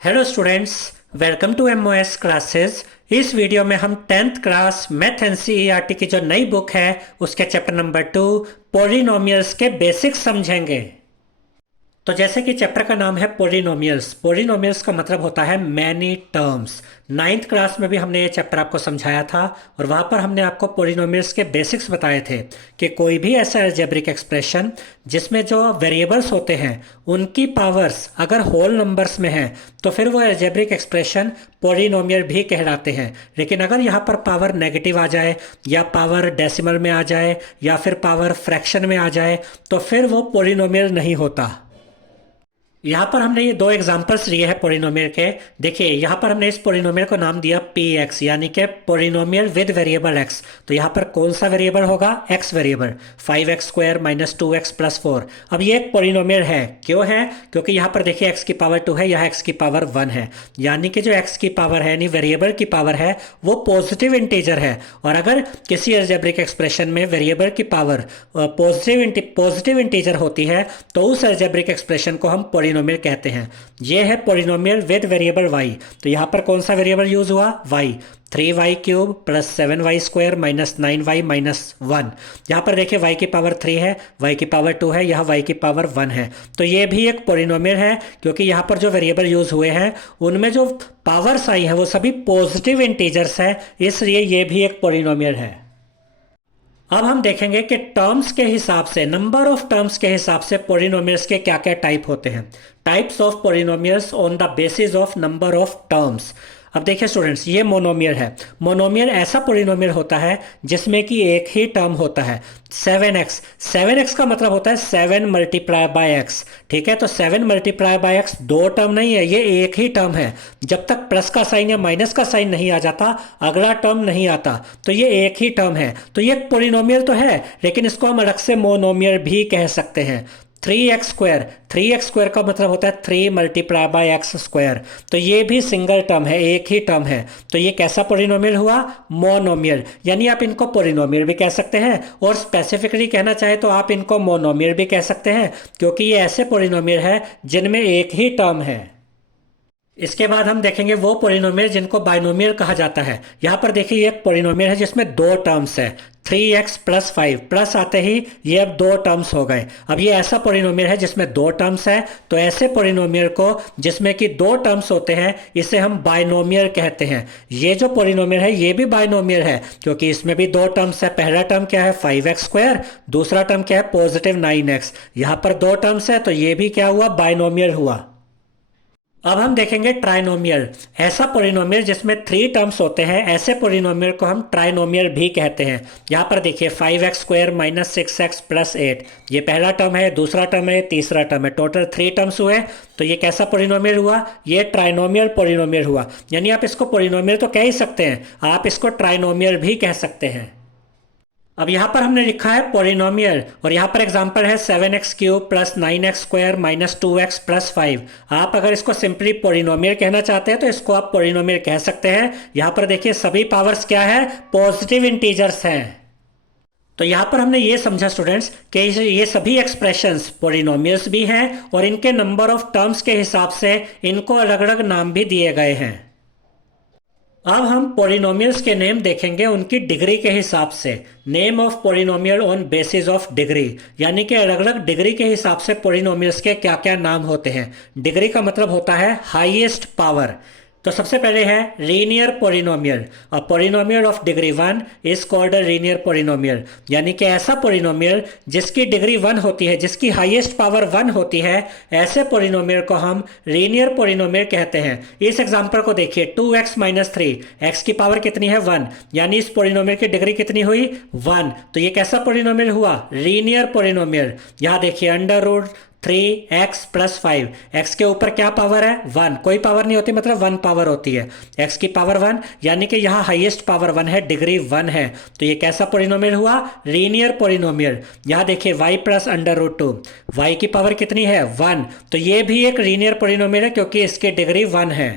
Hello students, welcome to MOS classes. इस video में हम 10th क्लास मैथ एनसीईआरटी की जो नई बुक है उसके चैप्टर नंबर 2 पॉलिनोमियल्स के बेसिक्स समझेंगे। तो जैसे कि चैप्टर का नाम है पॉलिनोमियल्स। पॉलिनोमियल्स का मतलब होता है मैनी टर्म्स। 9th क्लास में भी हमने ये चैप्टर आपको समझाया था और वहाँ पर हमने आपको पॉलिनोमियल्स के बेसिक्स बताए थे कि कोई भी ऐसा अलजेब्रिक एक्सप्रेशन जिसमें जो वेरिएबल्स होते हैं उनकी पावर्स अगर होल नंबर्स में है तो फिर वो अलजेब्रिक एक्सप्रेशन पॉलिनोमियल भी कहलाते हैं। लेकिन अगर यहाँ पर पावर नेगेटिव आ जाए या पावर डेसिमल में आ जाए या फिर पावर फ्रैक्शन में आ जाए तो फिर वो पॉलिनोमियल नहीं होता। यहाँ पर हमने ये दो एग्जांपल्स लिए हैं पोलिनोमियल के। देखिए यहाँ पर हमने इस पोलिनोमियल को नाम दिया पी एक्स, यानी कि पोलिनोमियल विद वेरिएबल एक्स। तो यहाँ पर कौन सा वेरिएबल होगा? X variable. 5x² minus 2x plus 4। अब ये एक पोलिनोमियल है। क्यों है? क्योंकि यहाँ पर देखिए x की पावर 2 है, यहाँ x की पावर 1 है, यानी कि जो x की पावर है यानी वेरिएबल की पावर है वो पॉजिटिव इंटीजर है। और अगर किसी अलजेब्रिक एक्सप्रेशन में वेरिएबल की पावर पॉजिटिव इंटीजर होती है तो उस अलजेब्रिक एक्सप्रेशन को हम पॉलिनोमियल कहते हैं। ये है पॉलिनोमियल विद वेरिएबल y। तो यहाँ पर कौन सा वेरिएबल यूज हुआ? y। 3y cube plus 7y square minus 9y minus 1। यहाँ पर देखिए y की पावर 3 है, y की पावर 2 है, यहाँ y की पावर 1 है। तो ये भी एक पॉलिनोमियल है क्योंकि यहाँ पर जो वेरिएबल यूज हुए हैं उनमें जो पावर्स आई हैं वो सभी पॉजिटिव इंटीजर्स है, इसलिए ये भी एक पॉलिनोमियल है। अब हम देखेंगे कि टर्म्स के हिसाब से, नंबर ऑफ टर्म्स के हिसाब से पॉलिनोमियल्स के क्या क्या टाइप होते हैं। Types of polynomials on the basis of number of terms. अब देखिए स्टूडेंट्स, ये मोनोमियल है। मोनोमियल ऐसा पॉलिनोमियल होता है जिसमें कि एक ही टर्म होता है। 7x, 7x का मतलब होता है 7 मल्टीप्लाई बाय एक्स। ठीक है, तो 7 मल्टीप्लाई बाय एक्स दो टर्म नहीं है, ये एक ही टर्म है। जब तक प्लस का साइन या माइनस का साइन नहीं आ जाता अगला टर्म नहीं आता, तो ये एक ही टर्म है। तो ये पॉलिनोमियल तो है लेकिन इसको हम अलग से मोनोमियल भी कह सकते हैं। 3x² 3x² का मतलब होता है 3 मल्टीप्लाई बाय एक्स स्क्वायर। तो ये भी सिंगल टर्म है, एक ही टर्म है। तो ये कैसा पॉलिनोमियल हुआ? मोनोमियल। यानी आप इनको पॉलिनोमियल भी कह सकते हैं और स्पेसिफिकली कहना चाहे तो आप इनको मोनोमियल भी कह सकते हैं क्योंकि ये ऐसे पॉलिनोमियल है जिनमें एक ही टर्म है। इसके बाद हम देखेंगे वो पॉलिनोमियल जिनको बाइनोमियल कहा जाता है। यहाँ पर देखिए ये एक पॉलिनोमियल है जिसमें दो टर्म्स है, 3x प्लस 5। प्लस आते ही ये अब दो टर्म्स हो गए। अब ये ऐसा पॉलिनोमियल है जिसमें दो टर्म्स है, तो ऐसे पॉलिनोमियल को जिसमें कि दो टर्म्स होते हैं इसे हम बाइनोमियल कहते हैं। ये जो पॉलिनोमियल है ये भी बाइनोमियल है क्योंकि इसमें भी दो टर्म्स है। पहला टर्म क्या है? 5x²। दूसरा टर्म क्या है? Positive 9x। यहाँ पर दो टर्म्स है तो ये भी क्या हुआ? बाइनोमियल हुआ। अब हम देखेंगे ट्राइनोमियल। ऐसा पॉलिनोमियल जिसमें 3 टर्म्स होते हैं, ऐसे पॉलिनोमियल को हम ट्राइनोमियल भी कहते हैं। यहाँ पर देखिए 5x² माइनस 6x प्लस 8। ये पहला टर्म है, दूसरा टर्म है, तीसरा टर्म है, टोटल 3 टर्म्स हुए। तो ये कैसा पॉलिनोमियल हुआ? ये ट्राइनोमियल पॉलिनोमियल हुआ। यानी आप इसको पॉलिनोमियल तो कह ही सकते हैं, आप इसको ट्राइनोमियल भी कह सकते हैं। अब यहाँ पर हमने लिखा है पॉलिनोमियल और यहाँ पर एग्जांपल है 7x³ plus 9x² minus 2x plus 5। आप अगर इसको सिंपली पॉलिनोमियल कहना चाहते हैं तो इसको आप पॉलिनोमियल कह सकते हैं। यहाँ पर देखिए सभी पावर्स क्या है? पॉजिटिव इंटीजर्स हैं। तो यहाँ पर हमने ये समझा स्टूडेंट्स कि ये सभी एक्सप्रेशंस पॉलिनोमियल्स भी हैं और इनके नंबर ऑफ टर्म्स के हिसाब से इनको अलग अलग नाम भी दिए गए हैं। अब हम पॉलिनोमियल्स के नेम देखेंगे उनकी डिग्री के हिसाब से। Name of polynomial on basis of degree, यानी कि अलग अलग डिग्री के हिसाब से पॉलिनोमियल्स के क्या क्या नाम होते हैं। डिग्री का मतलब होता है हाईएस्ट पावर। तो सबसे पहले है linear polynomial. A polynomial of degree 1 is called a linear polynomial, यानी कि ऐसा पॉलिनोमियल जिसकी डिग्री 1 होती है, जिसकी हाईएस्ट पावर 1 होती है, ऐसे पॉलिनोमियल को हम लीनियर पॉलिनोमियल कहते हैं। इस एग्जांपल को देखिए 2x माइनस 3। x की पावर कितनी है? 1, यानी इस पॉलिनोमियल की डिग्री कितनी हुई? 1। तो ये कैसा पॉलिनोमियल हुआ? Linear polynomial. यहाँ देखिए under root 3x plus 5। x के ऊपर क्या पावर है? 1। कोई पावर नहीं होती, मतलब 1 पावर होती है। x की पावर 1, यानी कि यहाँ हाईएस्ट पावर 1 है, डिग्री 1 है। तो ये कैसा पॉलिनोमियल हुआ? Linear polynomial. यहाँ देखिए y plus under root 2। y की पावर कितनी है? 1। तो ये भी एक लीनियर पॉलिनोमियल है क्योंकि इसकी डिग्री 1 है।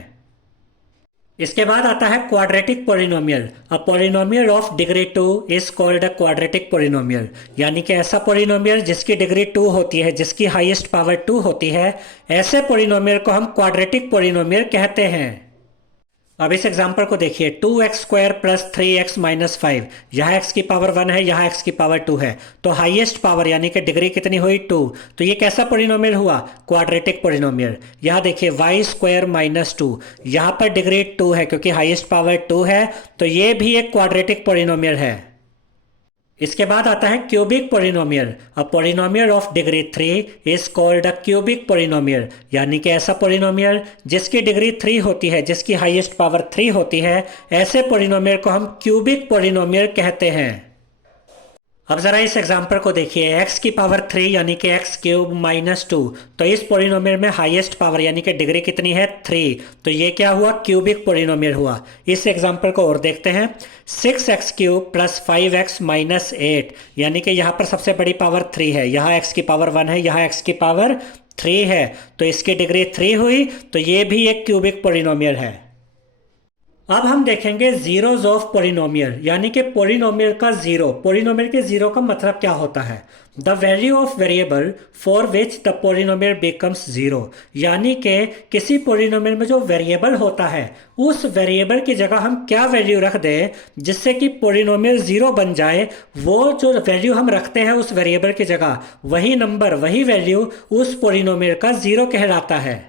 इसके बाद आता है quadratic polynomial. A polynomial of degree 2 is called a quadratic polynomial, यानी कि ऐसा पोलिनोमियल जिसकी डिग्री 2 होती है, जिसकी हाईएस्ट पावर 2 होती है, ऐसे पोलिनोमियल को हम क्वाड्रेटिक पोलिनोमियल कहते हैं। अब इस एग्जांपल को देखिए, 2x² प्लस 3x माइनस 5, यहाँ x की पावर 1 है, यहाँ x की पावर 2 है, तो हाईएस्ट पावर यानी कि डिग्री कितनी हुई 2। तो ये कैसा पोलिनोमियल हुआ? Quadratic polynomial. यहाँ देखिए y² माइनस 2, यहाँ पर डिग्री 2 है क्योंकि हाईएस्ट पावर 2 है, तो ये भी एक क्वाड्रेटिक पोलिनोमियल है। इसके बाद आता है cubic polynomial. A polynomial of degree 3 is called a cubic polynomial, यानी कि ऐसा पोलिनोमियल जिसकी डिग्री 3 होती है, जिसकी हाईएस्ट पावर 3 होती है, ऐसे पोलिनोमियल को हम क्यूबिक पोलिनोमियल कहते हैं। अब जरा इस एग्जांपल को देखिए, x की पावर 3 यानी कि x³ माइनस 2, तो इस पोलिनोमियल में हाईएस्ट पावर यानी कि डिग्री कितनी है 3, तो ये क्या हुआ? क्यूबिक पोलिनोमियल हुआ। इस एग्जांपल को और देखते हैं, 6x³ प्लस 5x माइनस 8, यानी कि यहाँ पर सबसे बड़ी पावर 3 है, यहाँ x की पावर 1 है, यहाँ x की पावर 3 है, तो इसकी डिग्री 3 हुई, तो ये भी एक क्यूबिक पोलिनोमियल है। अब हम देखेंगे जीरोज ऑफ पोलिनोमियल, यानी कि पोलिनोमियल का जीरो। पोलिनोमियल के जीरो का मतलब क्या होता है? The value of variable for which the polynomial becomes zero, यानी कि किसी पोलिनोमियल में जो वेरिएबल होता है, उस वेरिएबल की जगह हम क्या वैल्यू रख दें जिससे कि पोलिनोमियल जीरो बन जाए। वो जो वैल्यू हम रखते हैं उस वेरिएबल की जगह, वही नंबर, वही वैल्यू उस पोलिनोमियल का जीरो कहलाता है।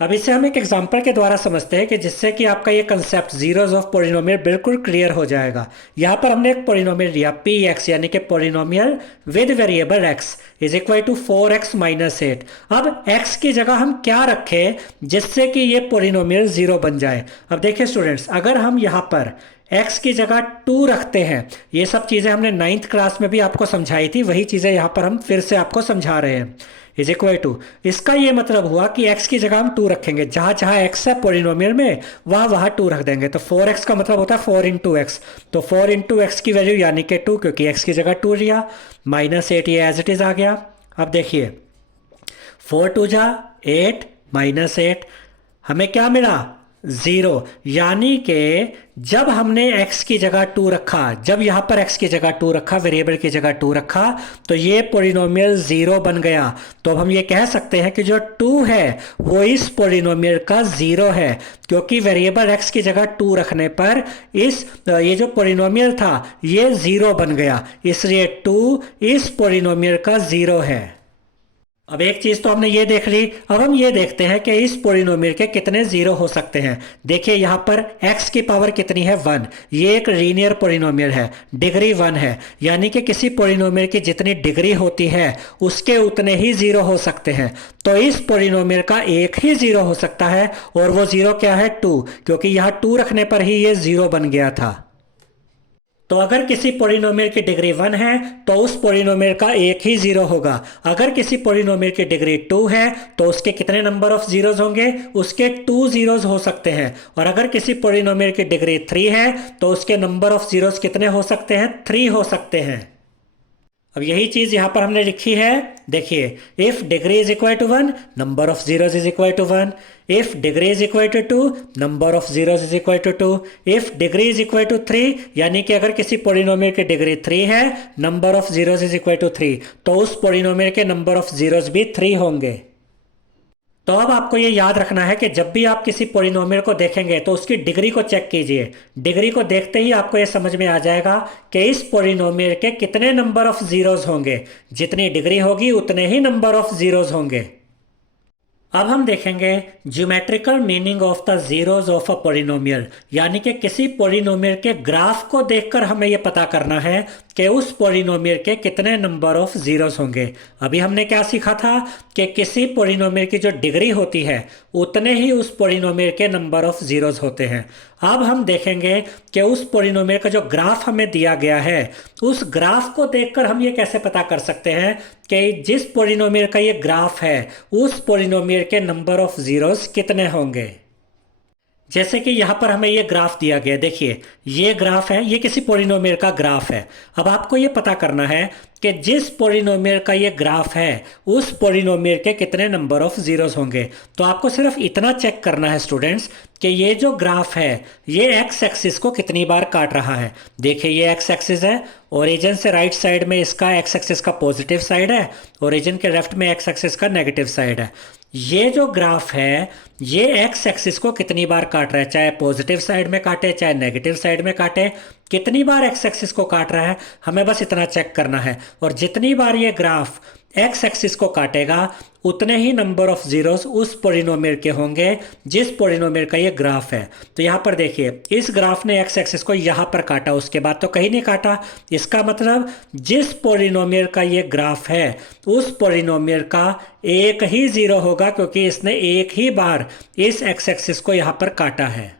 अब इसे हम एक एग्जांपल के द्वारा समझते हैं कि जिससे कि आपका ये कंसेप्ट जीरोज ऑफ पोलिनोमियल बिल्कुल क्लियर हो जाएगा। यहाँ पर हमने एक पोलिनोमियल लिया px, यानी कि polynomial with variable x is equal to 4x minus 8। अब x की जगह हम क्या रखें जिससे कि ये पोलिनोमियल जीरो बन जाए? अब देखिए स्टूडेंट्स, अगर हम यहाँ पर x की जगह 2 रखते हैं, ये सब चीज़ें हमने 9th क्लास में भी आपको समझाई थी, वही चीज़ें यहाँ पर हम फिर से आपको समझा रहे हैं। इज इक्वल टू, इसका ये मतलब हुआ कि x की जगह हम 2 रखेंगे, जहाँ जहाँ x है पोलिनोमियल में वहाँ 2 रख देंगे, तो 4x का मतलब होता है 4 इंटू एक्स, तो 4 इंटू एक्स की वैल्यू यानी कि 2, क्योंकि x की जगह 2 लिया, माइनस 8 ये एज इट इज़ आ गया। अब देखिए 4 2 जा 8 माइनस 8, हमें क्या मिला? 0, यानी कि जब हमने x की जगह 2 रखा, जब यहाँ पर x की जगह 2 रखा, वेरिएबल की जगह 2 रखा, तो ये पोलिनोमियल 0 बन गया। तो अब हम ये कह सकते हैं कि जो 2 है वो इस पोलिनोमियल का 0 है, क्योंकि वेरिएबल x की जगह 2 रखने पर ये जो पोलिनोमियल था ये 0 बन गया, इसलिए 2 इस पोलिनोमियल का 0 है। अब एक चीज तो हमने ये देख ली, अब हम ये देखते हैं कि इस पोलिनोमियल के कितने जीरो हो सकते हैं। देखिए यहाँ पर x की पावर कितनी है 1, ये एक लीनियर पोलिनोमियल है, डिग्री 1 है, यानी कि किसी पोलिनोमियल की जितनी डिग्री होती है उसके उतने ही जीरो हो सकते हैं। तो इस पोलिनोमियल का एक ही जीरो हो सकता है, और वो जीरो क्या है? 2, क्योंकि यहाँ 2 रखने पर ही ये जीरो बन गया था। तो अगर किसी पोलिनोमियल की डिग्री 1 है तो उस पोलिनोमियल का एक ही जीरो होगा। अगर किसी पोलिनोमियल की डिग्री 2 है तो उसके कितने नंबर ऑफ जीरोज होंगे? उसके 2 जीरोज हो सकते हैं। और अगर किसी पोलिनोमियल की डिग्री 3 है तो उसके नंबर ऑफ जीरोज कितने हो सकते हैं? 3 हो सकते हैं। अब यही चीज यहां पर हमने लिखी है, देखिए, if degree is equal to 1, number of zeros is equal to 1, if degree is equal to 2, number of zeros is equal to 2, if degree is equal to 3, यानी कि अगर किसी पोलिनोमियल की डिग्री 3 है, number of zeros is equal to 3, तो उस polynomial के number of zeros भी 3 होंगे। तो अब आपको ये याद रखना है कि जब भी आप किसी पोलिनोमियल को देखेंगे तो उसकी डिग्री को चेक कीजिए। डिग्री को देखते ही आपको ये समझ में आ जाएगा कि इस पोलिनोमियल के कितने नंबर ऑफ जीरोज होंगे। जितनी डिग्री होगी उतने ही नंबर ऑफ जीरोज होंगे। अब हम देखेंगे geometrical meaning of the zeros of a polynomial, यानी कि किसी पोलिनोमियल के ग्राफ को देखकर हमें यह पता करना है कि उस पोलिनोमियल के कितने नंबर ऑफ जीरोज होंगे। अभी हमने क्या सीखा था कि किसी पोलिनोमियल की जो डिग्री होती है उतने ही उस पोलिनोमियल के नंबर ऑफ जीरोज होते हैं। अब हम देखेंगे कि उस पोलिनोमियल का जो ग्राफ हमें दिया गया है, उस ग्राफ को देखकर हम ये कैसे पता कर सकते हैं कि जिस पोलिनोमियल का ये ग्राफ है उस पोलिनोमियल के नंबर ऑफ जीरोज कितने होंगे। जैसे कि यहाँ पर हमें ये ग्राफ दिया गया है, देखिए ये ग्राफ है, ये किसी पोलिनोमियल का ग्राफ है। अब आपको ये पता करना है कि जिस पोलिनोमियल का ये ग्राफ है उस पोलिनोमियल के कितने नंबर ऑफ जीरोस होंगे। तो आपको सिर्फ इतना चेक करना है स्टूडेंट्स कि ये जो ग्राफ है ये एक्स एक्सिस को कितनी बार काट रहा है। देखिए ये एक्स एक्सिस है, ओरिजिन से राइट साइड में इसका एक्स एक्सिस का पॉजिटिव साइड है, ओरिजिन के लेफ्ट में एक्स एक्सिस का नेगेटिव साइड है। ये जो ग्राफ है ये एक्स एक्सिस को कितनी बार काट रहा है, चाहे पॉजिटिव साइड में काटे चाहे नेगेटिव साइड में काटे, कितनी बार एक्स एक्सिस को काट रहा है हमें बस इतना चेक करना है। और जितनी बार ये ग्राफ एक्स एक्सिस को काटेगा उतने ही नंबर ऑफ जीरोस उस पोलिनोमियल के होंगे जिस पोलिनोमियल का ये ग्राफ है। तो यहाँ पर देखिए इस ग्राफ ने एक्स एक्सिस को यहाँ पर काटा, उसके बाद तो कहीं नहीं काटा। इसका मतलब जिस पोलिनोमियल का ये ग्राफ है उस पोलिनोमियल का एक ही जीरो होगा, क्योंकि इसने एक ही बार इस एक्स एक्सिस को यहाँ पर काटा है।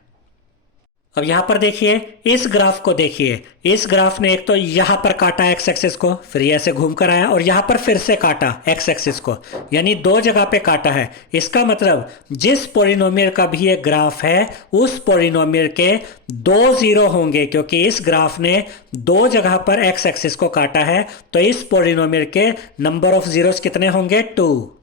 अब यहां पर देखिए इस ग्राफ को देखिए, इस ग्राफ ने एक तो यहां पर काटा एक्स एक्सिस को, फिर ये ऐसे घूम कर आया और यहां पर फिर से काटा एक्स एक्सिस को, यानी दो जगह पे काटा है। इसका मतलब जिस पोलिनोमियल का भी ये ग्राफ है उस पोलिनोमियल के दो जीरो होंगे, क्योंकि इस ग्राफ ने दो जगह पर एक्स एक्सिस को काटा है। तो इस पोलिनोमियल के नंबर ऑफ जीरोस कितने होंगे, 2।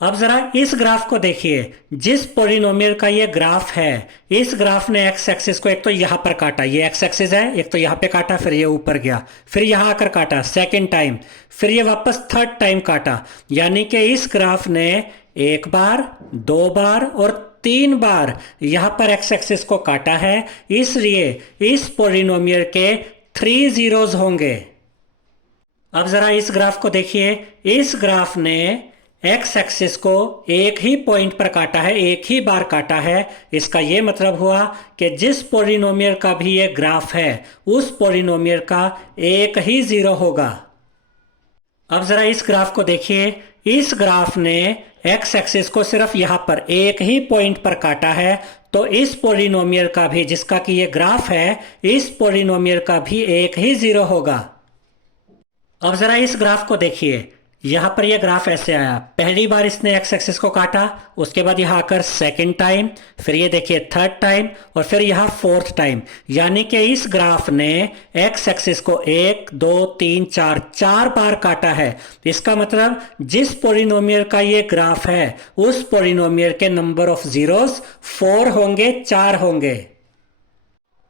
अब जरा इस ग्राफ को देखिए, जिस पोलिनोमियल का ये ग्राफ है इस ग्राफ ने एक्स एक्सिस को एक तो यहां पर काटा, ये एक्स एक्सिस है, एक तो यहां पे काटा, फिर ये ऊपर गया, फिर यहां आकर काटा सेकंड टाइम, फिर ये वापस थर्ड टाइम काटा। यानी कि इस ग्राफ ने एक बार, दो बार और तीन बार यहां पर एक्स एक्सिस को काटा है, इसलिए इस पोलिनोमियल के 3 जीरोस होंगे। अब जरा इस ग्राफ को देखिए, इस ग्राफ ने एक्स एक्सिस को एक ही पॉइंट पर काटा है, एक ही बार काटा है। इसका यह मतलब हुआ कि जिस पोलिनोमियल का भी ये ग्राफ है उस पोलिनोमियल का एक ही जीरो होगा। अब जरा इस ग्राफ को देखिए, इस ग्राफ ने एक्स एक्सिस को सिर्फ यहां पर एक ही पॉइंट पर काटा है, तो इस पोलिनोमियल का भी, जिसका कि ये ग्राफ है, इस पोलिनोमियल का भी एक ही जीरो होगा। अब जरा इस ग्राफ को देखिए, यहां पर यह ग्राफ ऐसे आया, पहली बार इसने एक्स एक्सिस को काटा, उसके बाद यहां आकर सेकंड टाइम, फिर ये देखिए थर्ड टाइम और फिर यहां फोर्थ टाइम। यानी कि इस ग्राफ ने एक्स एक्सिस को 1 2 3 4 4 बार काटा है। इसका मतलब जिस पोलिनोमियल का ये ग्राफ है उस पोलिनोमियल के नंबर ऑफ जीरोस 4 होंगे, 4 होंगे।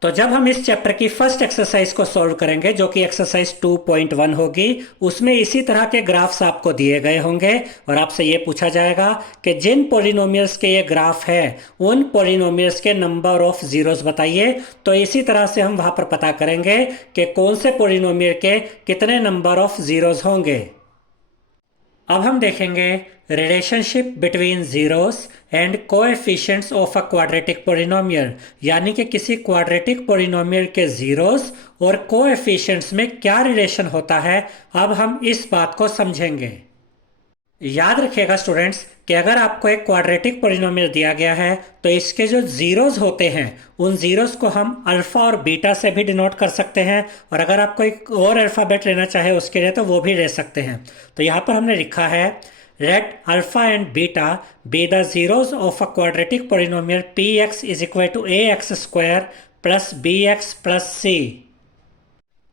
तो जब हम इस चैप्टर की फर्स्ट एक्सरसाइज को सॉल्व करेंगे, जो कि एक्सरसाइज 2.1 होगी, उसमें इसी तरह के ग्राफ्स आपको दिए गए होंगे और आपसे ये पूछा जाएगा कि जिन पोलिनोमियल्स के ये ग्राफ है उन पोलिनोमियल्स के नंबर ऑफ जीरोस बताइए। तो इसी तरह से हम वहां पर पता करेंगे कि कौन से पोलिनोमियल के कितने नंबर ऑफ जीरोस होंगे। अब हम देखेंगे relationship between zeros and coefficients of a quadratic polynomial, यानी कि किसी क्वाड्रेटिक पोलिनोमियल के जीरोस और कोएफिशिएंट्स में क्या रिलेशन होता है। अब हम इस बात को समझेंगे। याद रखिएगा स्टूडेंट्स कि अगर आपको एक क्वाड्रेटिक पोलिनोमियल दिया गया है तो इसके जो जीरोस होते हैं उन जीरोस को हम अल्फा और बीटा से भी डिनोट कर सकते हैं, और अगर आपको एक और अल्फाबेट लेना चाहे उसके लिए तो वो भी ले सकते हैं। तो यहाँ पर हमने लिखा है let alpha and beta be the zeros of a quadratic polynomial px is equal to ax square plus bx plus c।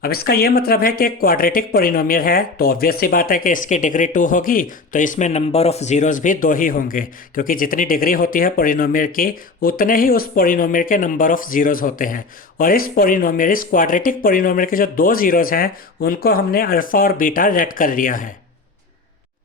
अब इसका यह मतलब है कि क्वाड्रेटिक पोलिनोमियल है तो ऑब्वियस सी बात है कि इसकी डिग्री 2 होगी, तो इसमें नंबर ऑफ जीरोस भी 2 ही होंगे, क्योंकि जितनी डिग्री होती है पोलिनोमियल की उतने ही उस पोलिनोमियल के नंबर ऑफ जीरोस होते हैं। और इस पोलिनोमियल, इस क्वाड्रेटिक पोलिनोमियल के जो 2 जीरोस हैं उनको हमने अल्फा और बीटा लेट कर लिया है।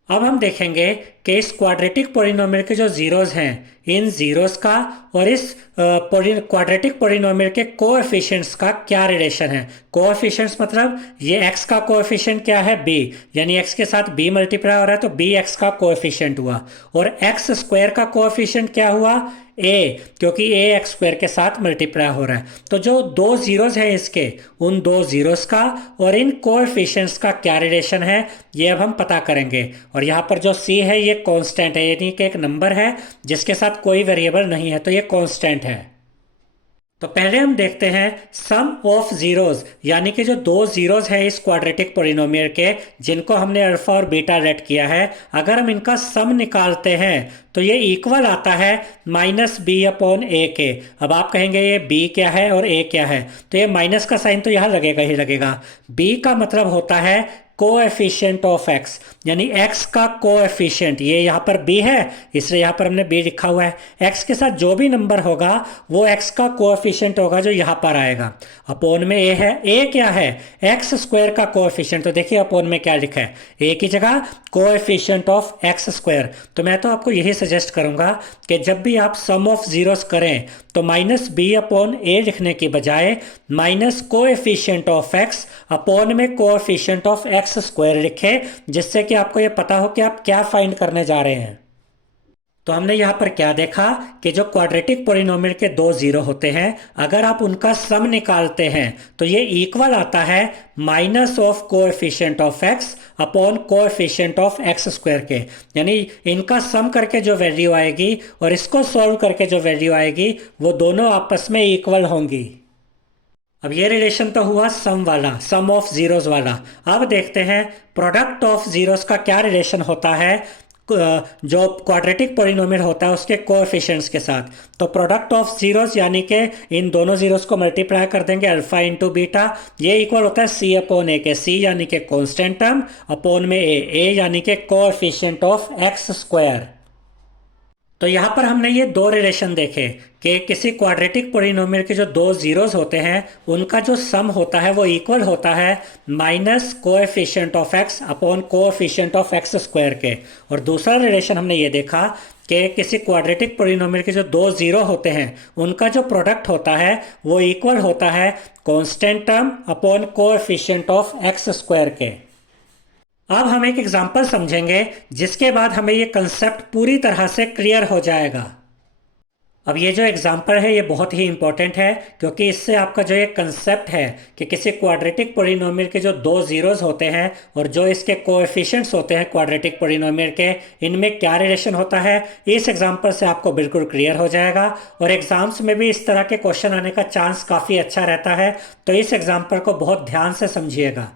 अब हम देखेंगे कि इस क्वाड्रेटिक पोलिनोमियल के जो जीरोस हैं इन जीरोस का और इस क्वाड्रेटिक पोलिनोमियल के कोएफिशिएंट्स का क्या रिलेशन है। कोएफिशिएंट्स मतलब ये x का कोएफिशिएंट क्या है, b, यानी x के साथ b मल्टीप्लाई हो रहा है तो b x का कोएफिशिएंट हुआ, और x स्क्वायर का कोएफिशिएंट क्या हुआ, a, क्योंकि a x स्क्वायर के साथ मल्टीप्लाई हो रहा है। तो जो 2 जीरोस हैं इसके, उन 2 जीरोस का और इन कोएफिशिएंट्स का क्या रिलेशन है ये अब हम पता करेंगे। और यहाँ पर जो c है ये कांस्टेंट है, यानी कि एक नंबर है जिसके साथ कोई वेरिएबल नहीं है, तो ये कांस्टेंट है। तो पहले हम देखते हैं सम ऑफ जीरोस, यानी कि जो दो जीरोस है इस क्वाड्रेटिक पोलिनोमियल के, जिनको हमने अल्फा और बीटा रेट किया है, अगर हम इनका सम निकालते हैं तो ये इक्वल आता है माइनस बी अपॉन ए के। अब आप कहेंगे ये बी क्या है और ए क्या है, तो ये माइनस का साइन तो यहाँ लगेगा ही लगेगा। बी का मतलब होता है कोएफिशिएंट ऑफ एक्स, यानी एक्स का कोएफिशिएंट, ये यहाँ पर बी है इसलिए यहाँ पर हमने बी लिखा हुआ है। एक्स के साथ जो भी नंबर होगा वो एक्स का कोएफिशिएंट होगा जो यहाँ पर आएगा। अपोन में ए है, ए क्या है, एक्स स्क्वायर का कोएफिशिएंट। तो देखिए अपोन में क्या लिखा है, ए की जगह कोएफिशिएंट ऑफ एक्स स्क्वायर। तो मैं तो आपको यही सजेस्ट करूंगा कि जब भी आप सम ऑफ जीरोस करें तो माइनस बी अपॉन ए लिखने की बजाय minus coefficient of x upon में कोएफिशिएंट ऑफ एक्स स्क्वायर लिखें, जिससे कि आपको यह पता हो कि आप क्या फाइंड करने जा रहे हैं। तो हमने यहाँ पर क्या देखा कि जो क्वाड्रेटिक पोलिनोमियल के दो जीरो होते हैं, अगर आप उनका सम निकालते हैं तो ये इक्वल आता है minus of coefficient of x upon coefficient of x square के। यानी इनका सम करके जो वैल्यू आएगी और इसको सॉल्व करके जो वैल्यू आएगी वो दोनों आपस में इक्वल होंगी। अब ये रिलेशन तो हुआ सम वाला, सम ऑफ जीरोस वाला। अब देखते हैं प्रोडक्ट ऑफ जीरोस का क्या रिलेशन होता है जो क्वाड्रेटिक पोलिनोमियल होता है उसके कोएफिशिएंट्स के साथ। तो प्रोडक्ट ऑफ जीरोस यानी कि इन दोनों जीरोस को मल्टीप्लाई कर देंगे अल्फा इंटू बीटा, ये इक्वल होता है सी अपॉन ए के। सी यानी कि कांस्टेंट टर्म, अपॉन में ए यानी कि कोएफिशिएंट ऑफ एक्स स्क्वायर। तो यहाँ पर हमने ये दो रिलेशन देखे कि किसी क्वाड्रेटिक पोलिनोमियल के जो दो जीरोस होते हैं उनका जो सम होता है वो इक्वल होता है minus coefficient of x upon coefficient of x square के। और दूसरा रिलेशन हमने ये देखा कि किसी क्वाड्रेटिक पोलिनोमियल के जो दो जीरो होते हैं उनका जो प्रोडक्ट होता है वो इक्वल होता है constant term upon coefficient of x square के। अब हम एक एग्जाम्पल समझेंगे जिसके बाद हमें ये कंसेप्ट पूरी तरह से क्लियर हो जाएगा। अब ये जो एग्जाम्पल है ये बहुत ही इंपॉर्टेंट है, क्योंकि इससे आपका जो ये कंसेप्ट है कि किसी क्वाड्रेटिक पोलिनोमियल के जो दो जीरोस होते हैं और जो इसके कोएफिशिएंट्स होते हैं क्वाड्रेटिक पोलिनोमियल के, इनमें क्या रिलेशन होता है, इस एग्जाम्पल से आपको बिल्कुल क्लियर हो जाएगा। और एग्जाम्स में भी इस तरह के क्वेश्चन आने का चांस काफ़ी अच्छा रहता है, तो इस एग्जाम्पल को बहुत ध्यान से समझिएगा।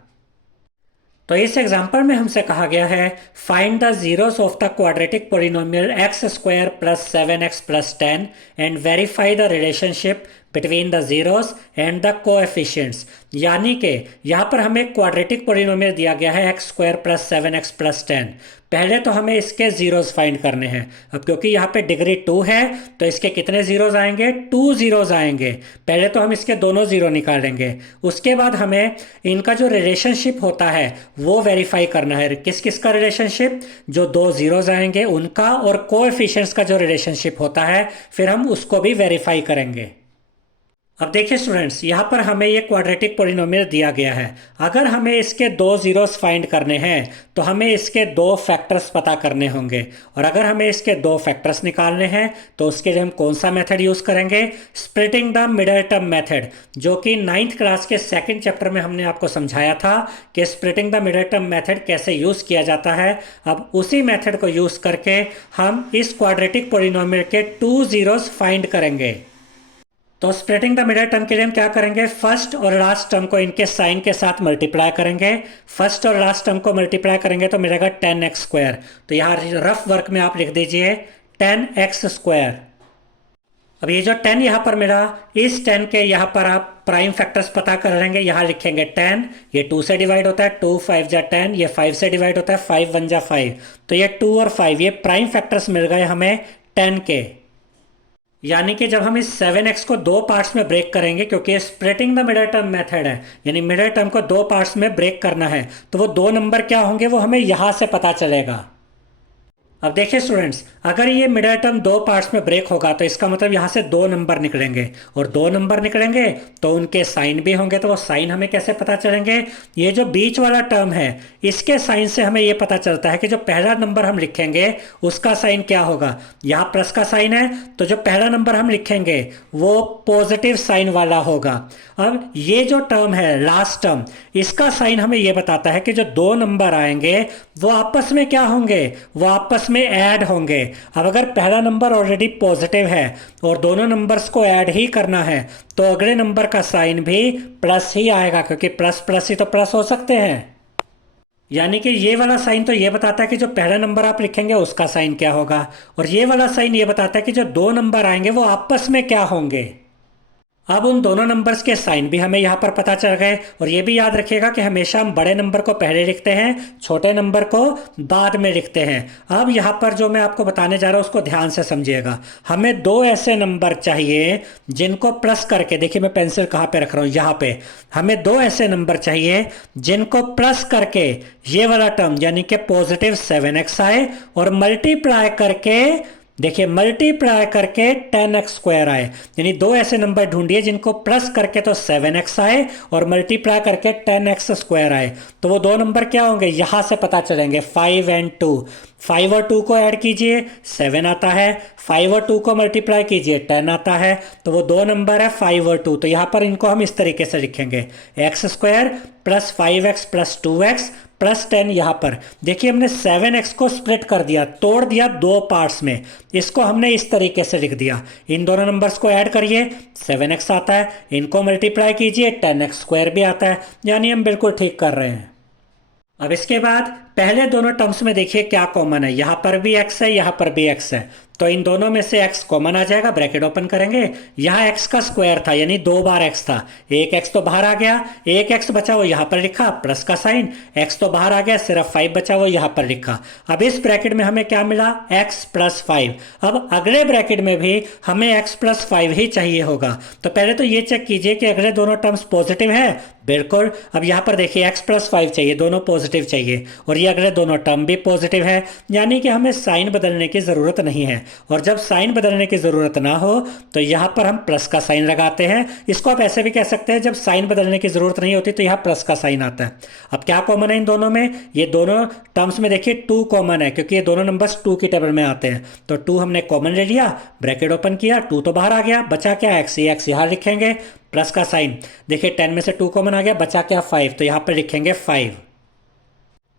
तो इस एग्जाम्पल में हमसे कहा गया है find the zeros of the quadratic polynomial x square plus 7x plus 10 and verify the relationship between the zeros and the coefficients. यानी कि यहाँ पर हमें क्वाड्रेटिक पोलिनोमियल दिया गया है x square plus 7x plus 10। पहले तो हमें इसके जीरोस फाइंड करने हैं। अब क्योंकि यहाँ पे डिग्री 2 है तो इसके कितने जीरोस आएंगे, 2 जीरोस आएंगे। पहले तो हम इसके दोनों जीरो निकालेंगे, उसके बाद हमें इनका जो रिलेशनशिप होता है वो वेरीफाई करना है। किस किस का रिलेशनशिप, जो दो जीरोस आएंगे उनका, और कोएफिशिएंट्स का जो रिलेशनशिप होता है फिर हम उसको भी वेरीफाई करेंगे। अब देखिए स्टूडेंट्स, यहाँ पर हमें ये क्वाड्रेटिक पोलिनोमियल दिया गया है। अगर हमें इसके दो जीरोस फाइंड करने हैं तो हमें इसके दो फैक्टर्स पता करने होंगे, और अगर हमें इसके दो फैक्टर्स निकालने हैं तो उसके लिए हम कौन सा मेथड यूज़ करेंगे, splitting the middle term method, जो कि 9th क्लास के सेकंड चैप्टर में हमने आपको समझाया था कि splitting the middle term method कैसे यूज़ किया जाता है। अब उसी मेथड को यूज़ करके हम इस क्वाड्रेटिक पोलिनोमियल के 2 जीरोस फाइंड करेंगे। तो स्प्लिटिंग द मिडल टर्म के लिए हम क्या करेंगे, फर्स्ट और लास्ट टर्म को इनके साइन के साथ मल्टीप्लाई करेंगे। फर्स्ट और लास्ट टर्म को मल्टीप्लाई करेंगे तो मिलेगा 10x स्क्वायर। तो यहाँ रफ वर्क में आप लिख दीजिए 10x स्क्वायर। अब ये जो 10 यहाँ पर मिला, इस 10 के यहाँ पर आप प्राइम फैक्टर्स पता कर लेंगे। यहाँ लिखेंगे 10, ये 2 से डिवाइड होता है, 2 5 जा 10, ये 5 से डिवाइड होता है, 5 1 जा 5। तो ये 2 और 5 ये प्राइम फैक्टर्स मिल गए हमें 10 के। यानी कि जब हम इस 7x को दो पार्ट्स में ब्रेक करेंगे, क्योंकि ये splitting the middle term method है, यानी मिडल टर्म को दो पार्ट्स में ब्रेक करना है, तो वो दो नंबर क्या होंगे वो हमें यहां से पता चलेगा। अब देखिए स्टूडेंट्स, अगर ये मिडल टर्म दो पार्ट्स में ब्रेक होगा तो इसका मतलब यहाँ से दो नंबर निकलेंगे, और दो नंबर निकलेंगे तो उनके साइन भी होंगे। तो वो साइन हमें कैसे पता चलेंगे, ये जो बीच वाला टर्म है इसके साइन से हमें ये पता चलता है कि जो पहला नंबर हम लिखेंगे उसका साइन क्या होगा। यहाँ प्लस का साइन है तो जो पहला नंबर हम लिखेंगे वो पॉजिटिव साइन वाला होगा। अब ये जो टर्म है लास्ट टर्म, इसका साइन हमें ये बताता है कि जो दो नंबर आएंगे वो आपस में क्या होंगे, वो आपस में में ऐड होंगे। अब अगर पहला नंबर ऑलरेडी पॉजिटिव है और दोनों नंबर्स को ऐड ही करना है तो अगले नंबर का साइन भी प्लस ही आएगा, क्योंकि प्लस प्लस ही तो प्लस हो सकते हैं। यानी कि ये वाला साइन तो ये बताता है कि जो पहला नंबर आप लिखेंगे उसका साइन क्या होगा, और ये वाला साइन ये बताता है कि जो दो नंबर आएंगे वो आपस में क्या होंगे। अब उन दोनों नंबर्स के साइन भी हमें यहाँ पर पता चल गए, और ये भी याद रखिएगा कि हमेशा हम बड़े नंबर को पहले लिखते हैं, छोटे नंबर को बाद में लिखते हैं। अब यहाँ पर जो मैं आपको बताने जा रहा हूँ उसको ध्यान से समझिएगा। हमें दो ऐसे नंबर चाहिए जिनको प्लस करके, देखिए मैं पेंसिल कहाँ पे रख रहा हूँ, यहाँ पे। हमें दो ऐसे नंबर चाहिए जिनको प्लस करके ये वाला टर्म यानी कि पॉजिटिव 7x आए, और मल्टीप्लाई करके, देखिए मल्टीप्लाई करके 10x² आए। यानी दो ऐसे नंबर ढूंढिए जिनको प्लस करके तो 7x आए और मल्टीप्लाई करके 10x² आए। तो वो दो नंबर क्या होंगे यहां से पता चलेंगे, 5 और 2। 5 और 2 को ऐड कीजिए 7 आता है, 5 और 2 को मल्टीप्लाई कीजिए 10 आता है। तो वो दो नंबर है 5 और 2। तो यहां पर इनको हम इस तरीके से लिखेंगे, x² plus 5x plus 2x plus 10। यहां पर देखिए हमने 7x को स्प्लिट कर दिया, तोड़ दिया दो पार्ट्स में, इसको हमने इस तरीके से लिख दिया। इन दोनों नंबर्स को ऐड करिए 7x आता है, इनको मल्टीप्लाई कीजिए 10x² भी आता है। यानी हम बिल्कुल ठीक कर रहे हैं। अब इसके बाद पहले दोनों टर्म्स में देखिए क्या कॉमन है, यहां पर भी x है, यहां पर भी x है। तो इन दोनों में से x कॉमन आ जाएगा, ब्रैकेट ओपन करेंगे। यहाँ x का स्क्वायर था यानी दो बार x था, एक x तो बाहर आ गया, एक x बचा वो यहाँ पर लिखा प्लस का साइन, x तो बाहर आ गया, सिर्फ 5 बचा वो यहाँ पर लिखा। अब इस ब्रैकेट में हमें क्या मिला, x प्लस 5। अब अगले ब्रैकेट में भी हमें x प्लस 5 ही चाहिए होगा। तो पहले तो ये चेक कीजिए कि अगले दोनों टर्म्स पॉजिटिव है, बिल्कुल। अब यहाँ पर देखिए x प्लस 5 चाहिए, दोनों पॉजिटिव चाहिए, और ये अगले दोनों टर्म भी पॉजिटिव है, यानी कि हमें साइन बदलने की ज़रूरत नहीं है। और जब साइन बदलने की ज़रूरत ना हो तो यहाँ पर हम प्लस का साइन लगाते हैं। इसको आप ऐसे भी कह सकते हैं, जब साइन बदलने की ज़रूरत नहीं होती तो यहाँ प्लस का साइन आता है। अब क्या कॉमन है इन दोनों में, ये दोनों टर्म्स में देखिए 2 कॉमन है, क्योंकि ये दोनों नंबर्स 2 की टेबल में आते हैं। तो 2 हमने कॉमन ले लिया, ब्रैकेट ओपन किया, 2 तो बाहर आ गया, बचा क्या x, ये x यहाँ लिखेंगे प्लस का साइन। देखिए 10 में से 2 कॉमन आ गया, बचा क्या 5, तो यहाँ पर लिखेंगे 5।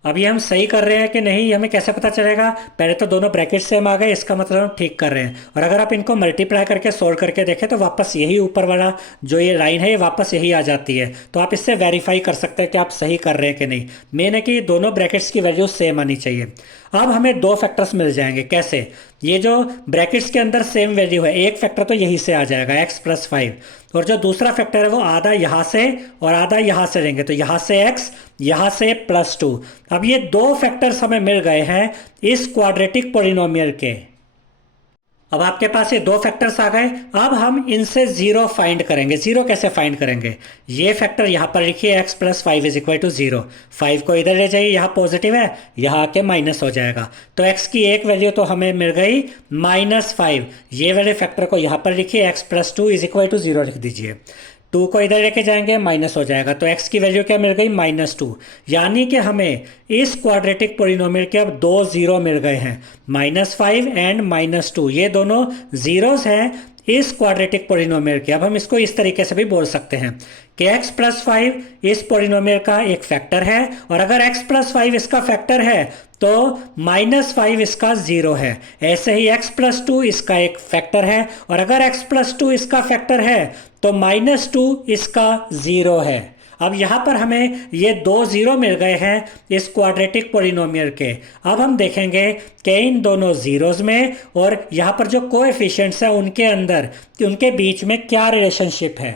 अब ये हम सही कर रहे हैं कि नहीं हमें कैसे पता चलेगा, पहले तो दोनों ब्रैकेट सेम आ गए, इसका मतलब हम ठीक कर रहे हैं। और अगर आप इनको मल्टीप्लाई करके सोल्व करके देखें तो वापस यही ऊपर वाला जो ये लाइन है ये वापस यही आ जाती है। तो आप इससे वेरीफाई कर सकते हैं कि आप सही कर रहे हैं कि नहीं। मेन है कि दोनों ब्रैकेट्स की वैल्यू सेम आनी चाहिए। अब हमें दो फैक्टर्स मिल जाएंगे, कैसे, ये जो ब्रैकेट्स के अंदर सेम वैल्यू है, एक फैक्टर तो यही से आ जाएगा x प्लस 5, और जो दूसरा फैक्टर है वो आधा यहाँ से और आधा यहाँ से लेंगे, तो यहाँ से x, यहाँ से प्लस 2। अब ये दो फैक्टर्स हमें मिल गए हैं इस क्वाड्रेटिक पोलिनोमियल के। अब आपके पास ये दो फैक्टर्स आ गए, अब हम इनसे जीरो फाइंड करेंगे। जीरो कैसे फाइंड करेंगे, ये फैक्टर यहां पर लिखिए x plus 5 is equal to 0। 5 को इधर ले जाइए, यहाँ पॉजिटिव है, यहाँ आके माइनस हो जाएगा। तो x की एक वैल्यू तो हमें मिल गई -5। ये वाले फैक्टर को यहाँ पर लिखिए, x plus 2 is equal to 0 लिख दीजिए। 2 को इधर लेके जाएंगे, माइनस हो जाएगा, तो x की वैल्यू क्या मिल गई, -2। यानी कि हमें इस क्वाड्रेटिक पोलिनोमियल के अब दो जीरो मिल गए हैं, -5 एंड -2, ये दोनों जीरोस हैं इस क्वाड्रेटिक पोलिनोमियल के। अब हम इसको इस तरीके से भी बोल सकते हैं कि x प्लस 5 इस पोलिनोमियल का एक फैक्टर है, और अगर x प्लस 5 इसका फैक्टर है तो -5 इसका जीरो है। ऐसे ही x प्लस 2 इसका एक फैक्टर है, और अगर x प्लस 2 इसका फैक्टर है तो -2 इसका जीरो है। अब यहां पर हमें ये दो जीरो मिल गए हैं इस क्वाड्रेटिक पोलिनोमियल के। अब हम देखेंगे कि इन दोनों जीरोस में और यहां पर जो कोएफिशिएंट्स हैं उनके अंदर, उनके बीच में क्या रिलेशनशिप है।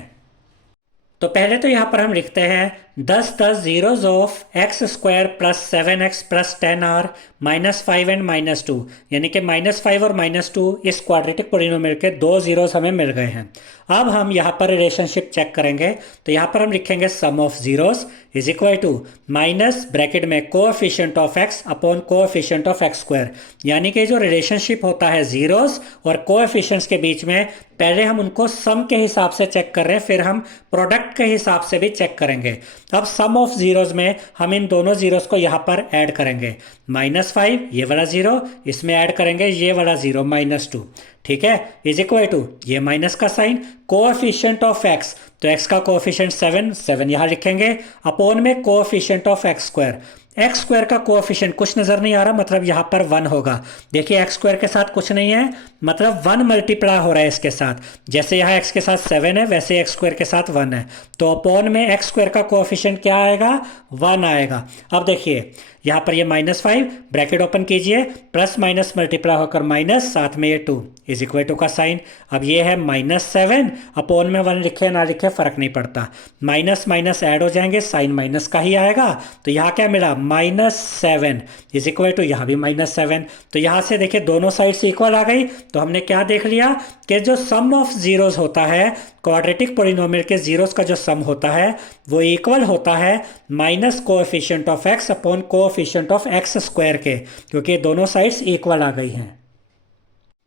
तो पहले तो यहां पर हम लिखते हैं 10 zeros of x² plus 7x plus 10 are -5 and -2, यानी कि -5 और -2 इस क्वाड्रेटिक पोलिनोमियल के दो जीरोस हमें मिल गए हैं। अब हम यहाँ पर रिलेशनशिप चेक करेंगे, तो यहाँ पर हम लिखेंगे sum of zeros is equal to minus bracket में coefficient of x upon coefficient of x²। यानी कि जो रिलेशनशिप होता है जीरोस और कोएफिशिएंट्स के बीच में, पहले हम उनको सम के हिसाब से चेक कर रहे हैं, फिर हम प्रोडक्ट के हिसाब से भी चेक करेंगे। अब सम ऑफ जीरोस में हम इन दोनों जीरोस को यहाँ पर ऐड करेंगे, -5 ये वाला जीरो, इसमें ऐड करेंगे ये वाला जीरो -2, ठीक है, इज इक्वल टू ये माइनस का साइन, कोएफिशिएंट ऑफ x, तो x का कोएफिशिएंट 7 यहाँ लिखेंगे, अपॉन में coefficient of x²। X square का कोएफिशिएंट कुछ नजर नहीं आ रहा, मतलब यहाँ पर 1 होगा। देखिए एक्स स्क्वायर के साथ कुछ नहीं है, मतलब 1 मल्टीप्लाई हो रहा है इसके साथ। जैसे यहाँ एक्स के साथ 7 है, वैसे एक्स स्क्वायर के साथ 1 है, तो अपॉन में एक्स स्क्वायर का कोएफिशिएंट क्या आएगा, 1 आएगा। अब देखिए यहाँ पर ये -5, ब्रैकेट ओपन कीजिए, प्लस माइनस मल्टीप्लाई होकर माइनस, साथ में ये 2 इज इक्वल टू का साइन। अब ये है -7, अपॉन में 1 लिखे ना लिखे फर्क नहीं पड़ता, माइनस माइनस ऐड हो जाएंगे, साइन माइनस का ही आएगा। तो यहाँ क्या मिला, -7 इज इक्वल टू यहाँ भी -7। तो यहाँ से देखिए दोनों साइड से इक्वल आ गई। तो हमने क्या देख लिया कि जो सम ऑफ जीरोस होता है, क्वाड्रेटिक पोलिनोमियल के जीरोस का जो सम होता है वो इक्वल होता है minus coefficient of x upon coefficient of x square के, क्योंकि दोनों साइड्स इक्वल आ गई हैं।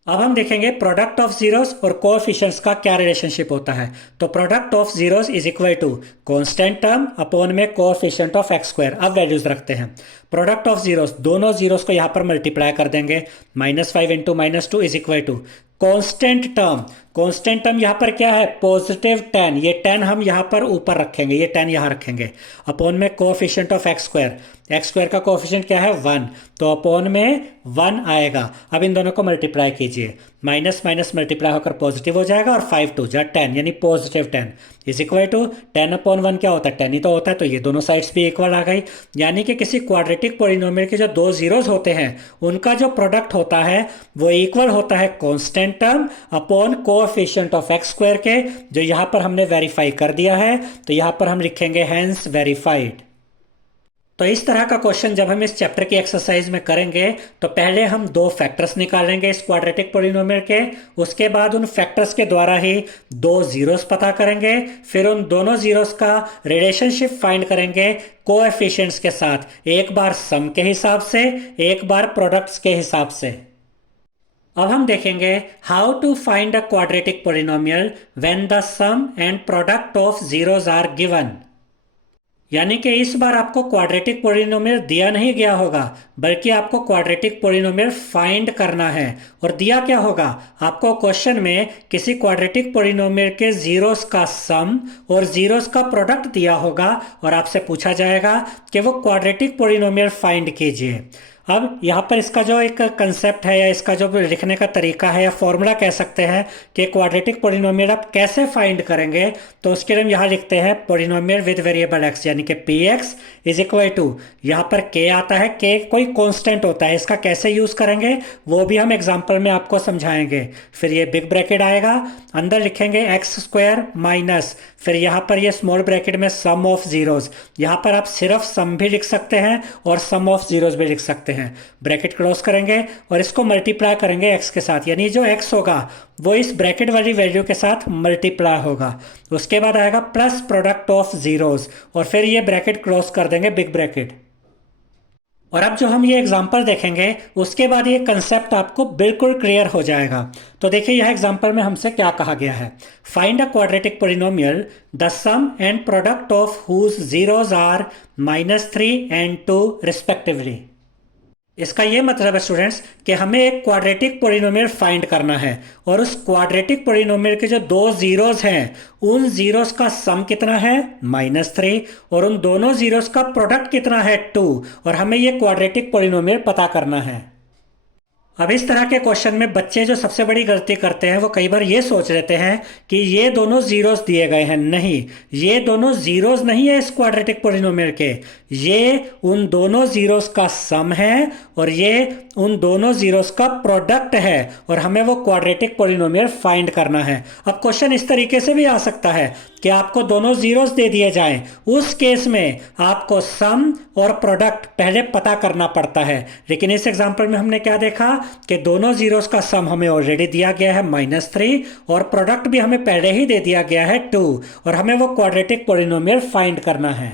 अब हम देखेंगे प्रोडक्ट ऑफ जीरोस और कोएफिशिएंट्स का क्या रिलेशनशिप होता है। तो product of zeros is equal to constant term upon में कोएफिशिएंट ऑफ एक्स स्क्वायर। अब वैल्यूज रखते हैं। प्रोडक्ट ऑफ जीरोस, दोनों जीरोस को यहाँ पर मल्टीप्लाई कर देंगे, -5 into -2 is equal to constant term. Constant term यहाँ पर क्या है, +10, ये 10 हम यहाँ पर ऊपर रखेंगे, ये 10 यहाँ रखेंगे, अपॉन में coefficient of x square. X square का कोएफिशिएंट क्या है, 1, तो अपॉन में 1 आएगा। अब इन दोनों को मल्टीप्लाई कीजिए, माइनस माइनस मल्टीप्लाई होकर पॉजिटिव हो जाएगा, और 5 2 जा 10 यानी +10 इज इक्वल टू 10/1 क्या होता है, 10 ही तो होता है। तो ये दोनों साइड्स भी इक्वल आ गई, यानी कि किसी क्वाड्रेटिक पोलिनोमियल के जो दो जीरोस होते हैं उनका जो प्रोडक्ट होता है वो इक्वल होता है constant term upon coefficient of x square के, जो यहाँ पर हमने वेरीफाई कर दिया है। तो यहाँ पर हम लिखेंगे हैंस वेरीफाइड। तो इस तरह का क्वेश्चन जब हम इस चैप्टर की एक्सरसाइज में करेंगे तो पहले हम दो फैक्टर्स निकालेंगे इस क्वाड्रेटिक पोलिनोमियल के, उसके बाद उन फैक्टर्स के द्वारा ही दो जीरोस पता करेंगे, फिर उन दोनों जीरोस का रिलेशनशिप फाइंड करेंगे कोएफिशिएंट्स के साथ, एक बार सम के हिसाब से, एक बार प्रोडक्ट्स के हिसाब से। अब हम देखेंगे how to find a quadratic polynomial when the sum and product of zeros are given. यानी कि इस बार आपको क्वाड्रेटिक पोलिनोमियल दिया नहीं गया होगा, बल्कि आपको क्वाड्रेटिक पोलिनोमियल फाइंड करना है। और दिया क्या होगा, आपको क्वेश्चन में किसी क्वाड्रेटिक पोलिनोमियल के जीरोस का सम और जीरोस का प्रोडक्ट दिया होगा, और आपसे पूछा जाएगा कि वो क्वाड्रेटिक पोलिनोमियल फाइंड कीजिए। अब यहाँ पर इसका जो एक कंसेप्ट है या इसका जो लिखने का तरीका है या फॉर्मूला कह सकते हैं कि क्वाड्रेटिक पोलिनोमियल आप कैसे फाइंड करेंगे, तो उसके लिए हम यहाँ लिखते हैं पोलिनोमियल विद वेरिएबल x, यानी कि px इज इक्वल टू, यहाँ पर k आता है, k कोई कांस्टेंट होता है, इसका कैसे यूज करेंगे वो भी हम एग्जांपल में आपको समझाएंगे। फिर ये बिग ब्रैकेट आएगा, अंदर लिखेंगे एक्स स्क्वायर माइनस, फिर यहाँ पर ये स्मॉल ब्रैकेट में सम ऑफ जीरोस, यहाँ पर आप सिर्फ सम भी लिख सकते हैं और सम ऑफ जीरोस भी लिख सकते हैं। ब्रैकेट क्लोज करेंगे और इसको मल्टीप्लाई करेंगे x के साथ, यानी जो x होगा वो इस ब्रैकेट वाली वैल्यू के साथ मल्टीप्लाई होगा। उसके बाद आएगा प्लस प्रोडक्ट ऑफ जीरोस, और फिर ये ब्रैकेट क्लोज कर देंगे बिग ब्रैकेट। और अब जो हम ये एग्जांपल देखेंगे उसके बाद ये कंसेप्ट आपको बिल्कुल क्लियर हो जाएगा। तो देखिए यह एग्जांपल में हमसे क्या कहा गया है, find a quadratic polynomial the sum and product of whose zeros are -3 and 2 respectively. इसका ये मतलब है स्टूडेंट्स कि हमें एक क्वाड्रेटिक पोलिनोमियल फाइंड करना है, और उस क्वाड्रेटिक पोलिनोमियल के जो दो जीरोस हैं उन जीरोस का सम कितना है -3, और उन दोनों जीरोस का प्रोडक्ट कितना है 2, और हमें ये क्वाड्रेटिक पोलिनोमियल पता करना है। अब इस तरह के क्वेश्चन में बच्चे जो सबसे बड़ी गलती करते हैं वो कई बार ये सोच लेते हैं कि ये दोनों जीरोस दिए गए हैं। नहीं, ये दोनों जीरोस नहीं है इस क्वाड्रेटिक पोलिनोमियल के, ये उन दोनों जीरोस का सम है और ये उन दोनों जीरोस का प्रोडक्ट है, और हमें वो क्वाड्रेटिक पोलिनोमियल फाइंड करना है। अब क्वेश्चन इस तरीके से भी आ सकता है कि आपको दोनों जीरोस दे दिए जाएं, उस केस में आपको सम और प्रोडक्ट पहले पता करना पड़ता है। लेकिन इस एग्जांपल में हमने क्या देखा कि दोनों जीरोस का सम हमें ऑलरेडी दिया गया है -3, और प्रोडक्ट भी हमें पहले ही दे दिया गया है 2, और हमें वो क्वाड्रेटिक पोलिनोमियल फाइंड करना है।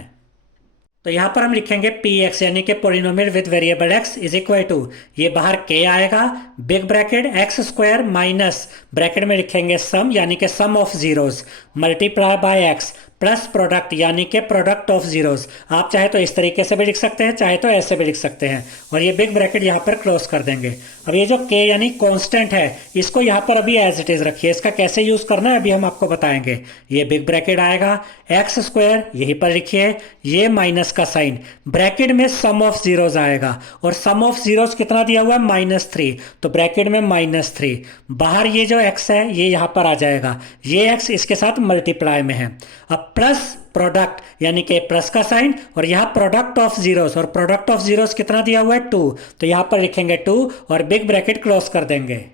तो यहाँ पर हम लिखेंगे px यानी कि polynomial with variable x is equal to, ये बाहर k आएगा, big bracket x square minus bracket में लिखेंगे सम यानी कि sum of zeros multiply by x plus product यानी कि प्रोडक्ट ऑफ जीरोस। आप चाहे तो इस तरीके से भी लिख सकते हैं, चाहे तो ऐसे भी लिख सकते हैं, और ये बिग ब्रैकेट यहाँ पर क्लोज कर देंगे। अब ये जो k यानी कांस्टेंट है, इसको यहाँ पर अभी एज इट इज रखिए। इसका कैसे यूज करना है अभी हम आपको बताएंगे। ये बिग ब्रैकेट आएगा, एक्स स्क्वायर यहीं पर लिखिए, ये माइनस का साइन, ब्रैकेट में सम ऑफ जीरोस आएगा, और सम ऑफ जीरोस कितना दिया हुआ है -3, तो ब्रैकेट में -3, बाहर ये जो x है ये यहाँ पर आ जाएगा, ये x इसके साथ मल्टीप्लाई में है। अब प्लस प्रोडक्ट यानी कि प्लस का साइन, और यहाँ प्रोडक्ट ऑफ जीरोस, और प्रोडक्ट ऑफ जीरोस कितना दिया हुआ है 2, तो यहाँ पर लिखेंगे 2 और बिग ब्रैकेट क्लोज कर देंगे।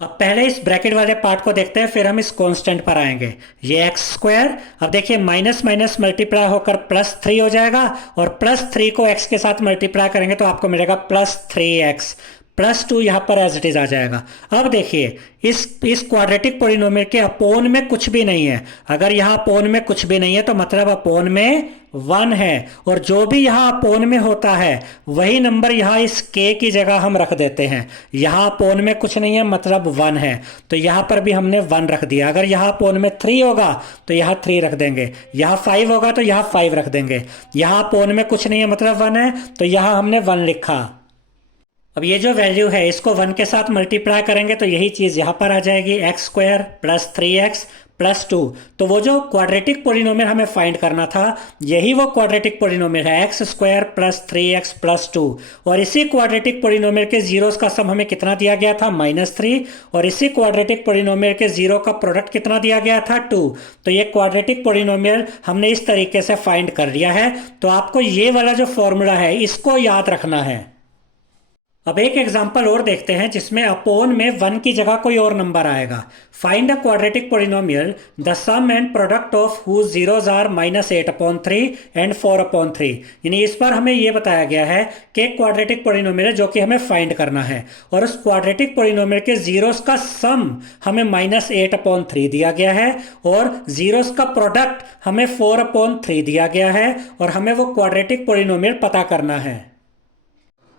अब पहले इस ब्रैकेट वाले पार्ट को देखते हैं, फिर हम इस कांस्टेंट पर आएंगे। ये एक्स स्क्वायर, अब देखिए माइनस माइनस मल्टीप्लाई होकर +3 हो जाएगा, और +3 को x के साथ मल्टीप्लाई करेंगे तो आपको मिलेगा +3x, +2 यहाँ पर एज इट इज आ जाएगा। अब देखिए इस क्वाड्रेटिक पोलिनोमियल के अपोन में कुछ भी नहीं है। अगर यहाँ अपोन में कुछ भी नहीं है तो मतलब अपोन में 1 है, और जो भी यहाँ अपोन में होता है वही नंबर यहाँ इस k की जगह हम रख देते हैं। यहाँ अपोन में कुछ नहीं है मतलब 1 है, तो यहाँ पर भी हमने 1 रख दिया। अगर यहाँ अपोन में 3 होगा तो यहाँ 3 रख देंगे, यहाँ 5 होगा तो यहाँ 5 रख देंगे। यहाँ अपोन में कुछ नहीं है मतलब 1 है, तो यहाँ हमने 1 लिखा। अब ये जो वैल्यू है इसको 1 के साथ मल्टीप्लाई करेंगे तो यही चीज़ यहाँ पर आ जाएगी, एक्स स्क्वायर +3x +2। तो वो जो क्वाड्रेटिक पोलिनोमियल हमें फाइंड करना था यही वो क्वाड्रेटिक पोलिनोमियल है, एक्स स्क्वायर +3x +2। और इसी क्वाड्रेटिक पोलिनोमियल के जीरोस का सम हमें कितना दिया गया था -3, और इसी क्वाड्रेटिक पोलिनोमियल के जीरो का प्रोडक्ट कितना दिया गया था 2। तो ये क्वाड्रेटिक पोलिनोमियल हमने इस तरीके से फाइंड कर लिया है। तो आपको ये वाला जो फॉर्मूला है इसको याद रखना है। अब एक एग्जांपल और देखते हैं जिसमें अपोन में 1 की जगह कोई और नंबर आएगा। Find a quadratic polynomial the sum and product of whose zeros are -8/3 and 4/3। यानी इस पर हमें यह बताया गया है कि एक क्वाड्रेटिक पोलिनोमियल है जो कि हमें फाइंड करना है, और उस क्वाड्रेटिक पोलिनोमियल के जीरोस का सम हमें -8/3 दिया गया है, और जीरोस का प्रोडक्ट हमें 4/3 दिया गया है, और हमें वो क्वाड्रेटिक पोलिनोमियल पता करना है।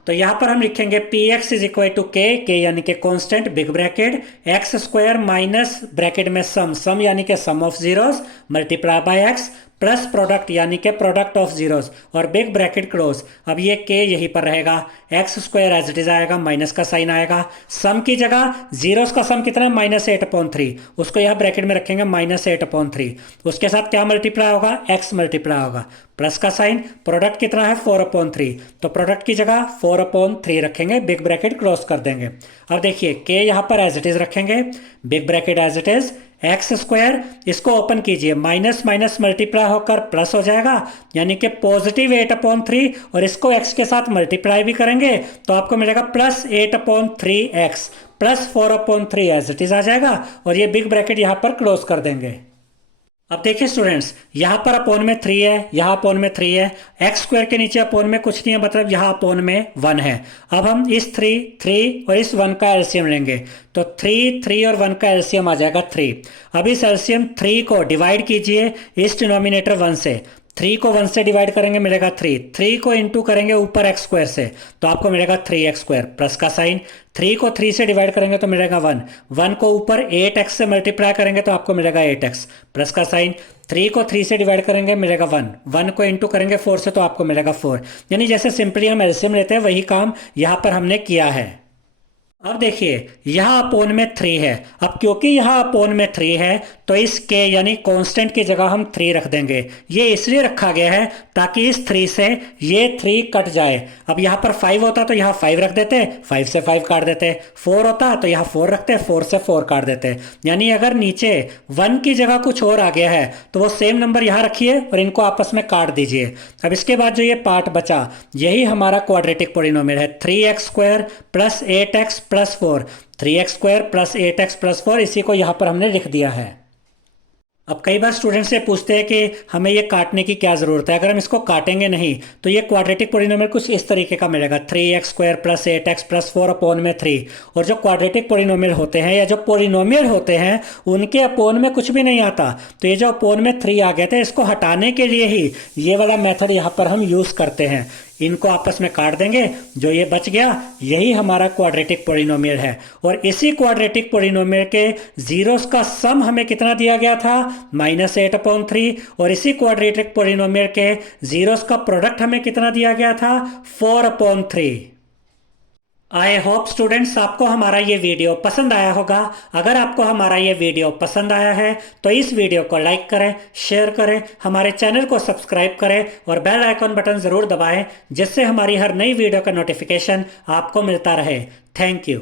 तो यहां पर हम लिखेंगे px is equal to k यानी कि constant, big bracket, x square minus bracket में सम यानी कि sum of zeros multiply by x, plus product यानी कि प्रोडक्ट ऑफ जीरोस, और बिग ब्रैकेट क्लोज। अब ये k यहीं पर रहेगा, x square as it is आएगा, माइनस का साइन आएगा, सम की जगह जीरोस का सम कितना है -8/3, उसको यहाँ ब्रैकेट में रखेंगे -8/3, उसके साथ क्या मल्टीप्लाई होगा, x मल्टीप्लाई होगा, प्लस का साइन, प्रोडक्ट कितना है 4/3, तो प्रोडक्ट की जगह 4/3 रखेंगे, बिग ब्रैकेट क्लोज कर देंगे। अब देखिए k यहाँ पर एज इट इज रखेंगे, big bracket as it is, x square इसको ओपन कीजिए, माइनस माइनस मल्टीप्लाई होकर प्लस हो जाएगा यानी कि +8/3, और इसको x के साथ मल्टीप्लाई भी करेंगे तो आपको मिलेगा +8/3x +4/3 एज इट इज आ जाएगा, और ये बिग ब्रैकेट यहाँ पर क्लोज कर देंगे। अब देखिए स्टूडेंट्स, यहाँ पर अपोन में 3 है, यहाँ अपोन में 3 है, एक्स स्क्वायर के नीचे अपोन में कुछ नहीं है मतलब यहाँ अपोन में 1 है। अब हम इस 3 और इस 1 का एलसीएम लेंगे, तो 3 और 1 का एलसीएम आ जाएगा 3। अब इस एलसीएम 3 को डिवाइड कीजिए इस डिनोमिनेटर 1 से, 3 को 1 से डिवाइड करेंगे मिलेगा 3 को इंटू करेंगे ऊपर एक्स स्क्वायर से तो आपको मिलेगा 3x², प्लस का साइन, 3 को 3 से डिवाइड करेंगे तो मिलेगा 1 को ऊपर 8x से मल्टीप्लाई करेंगे तो आपको मिलेगा 8x, प्लस का साइन, 3 को 3 से डिवाइड करेंगे मिलेगा 1 को इंटू करेंगे 4 से तो आपको मिलेगा 4। यानी जैसे सिंपली हम एलसीएम लेते हैं वही काम यहाँ पर हमने किया है। अब देखिए यहाँ अपोन में 3 है, अब क्योंकि यहाँ अपोन में 3 है तो इस k यानी कांस्टेंट की जगह हम 3 रख देंगे। ये इसलिए रखा गया है ताकि इस 3 से ये 3 कट जाए। अब यहाँ पर 5 होता तो यहाँ 5 रख देते, 5 से 5 काट देते, 4 होता तो यहाँ 4 रखते, 4 से 4 काट देते। यानी अगर नीचे 1 की जगह कुछ और आ गया है तो वो सेम नंबर यहाँ रखिए और इनको आपस में काट दीजिए। अब इसके बाद जो ये पार्ट बचा यही हमारा क्वाड्रेटिक पोलिनोमियल है, 3x² + 8x + 4, 3x² + 8x + 4, इसी को यहाँ पर हमने लिख दिया है। अब कई बार स्टूडेंट से पूछते हैं कि हमें ये काटने की क्या ज़रूरत है, अगर हम इसको काटेंगे नहीं तो ये क्वाड्रेटिक पोलिनोमियल कुछ इस तरीके का मिलेगा, 3x² + 8x + 4 अपोन में 3। और जो क्वाड्रेटिक पोलिनोमियल होते हैं या जो पोलिनोमियल होते हैं उनके अपोन में कुछ भी नहीं आता, तो ये जो अपोन में 3 आ गए थे इसको हटाने के लिए ही ये वाला मेथड यहाँ पर हम यूज़ करते हैं। इनको आपस में काट देंगे, जो ये बच गया यही हमारा क्वाड्रेटिक पोलिनोमियल है। और इसी क्वाड्रेटिक पोलिनोमियल के जीरोस का सम हमें कितना दिया गया था, -8/3। और इसी क्वाड्रेटिक पोलिनोमियल के जीरोस का प्रोडक्ट हमें कितना दिया गया था, 4/3। आई होप स्टूडेंट्स आपको हमारा ये वीडियो पसंद आया होगा। अगर आपको हमारा ये वीडियो पसंद आया है तो इस वीडियो को लाइक करें, शेयर करें, हमारे चैनल को सब्सक्राइब करें और बेल आइकॉन बटन ज़रूर दबाएं, जिससे हमारी हर नई वीडियो का नोटिफिकेशन आपको मिलता रहे। Thank you.